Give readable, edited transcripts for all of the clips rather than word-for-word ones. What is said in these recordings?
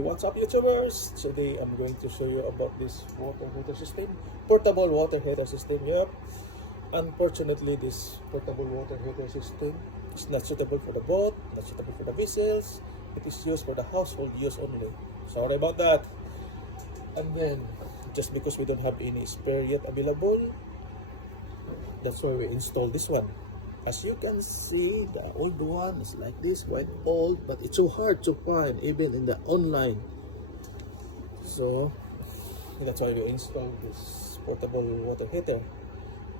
What's up, YouTubers? Today I'm going to show you about this water heater system, portable water heater system. Yep. Unfortunately, this portable water heater system is not suitable for the boat, not suitable for the vessels. It is used for the household use only. Sorry about that. And then, just because we don't have any spare yet available, that's why we installed this one. As you can see, the old one is like this, quite old, but it's so hard to find even in the online. So that's why we installed this portable water heater.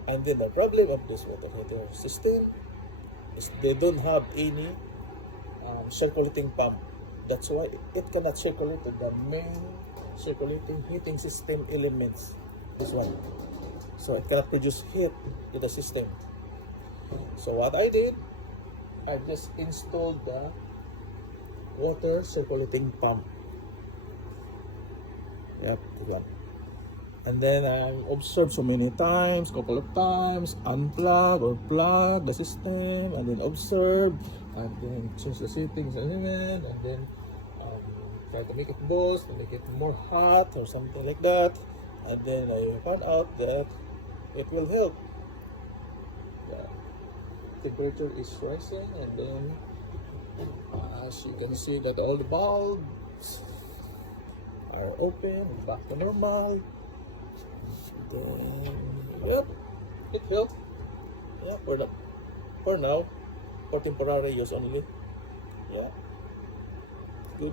And then the problem of this water heater system is they don't have any circulating pump. That's why it cannot circulate to the main circulating heating system elements. This one. So it cannot produce heat to the system. So what I did, I just installed the water circulating pump. Yep, good one. And then I observed so many times, couple of times, unplug or plug the system, and then observe, and then change the settings element, and then try to make it boost, to make it more hot or something like that. And then I found out that it will help. Temperature is rising, and then as you can see that all the bulbs are open, back to normal. Then yep, it helped. Yeah, for now, for temporary use only. Yeah, good.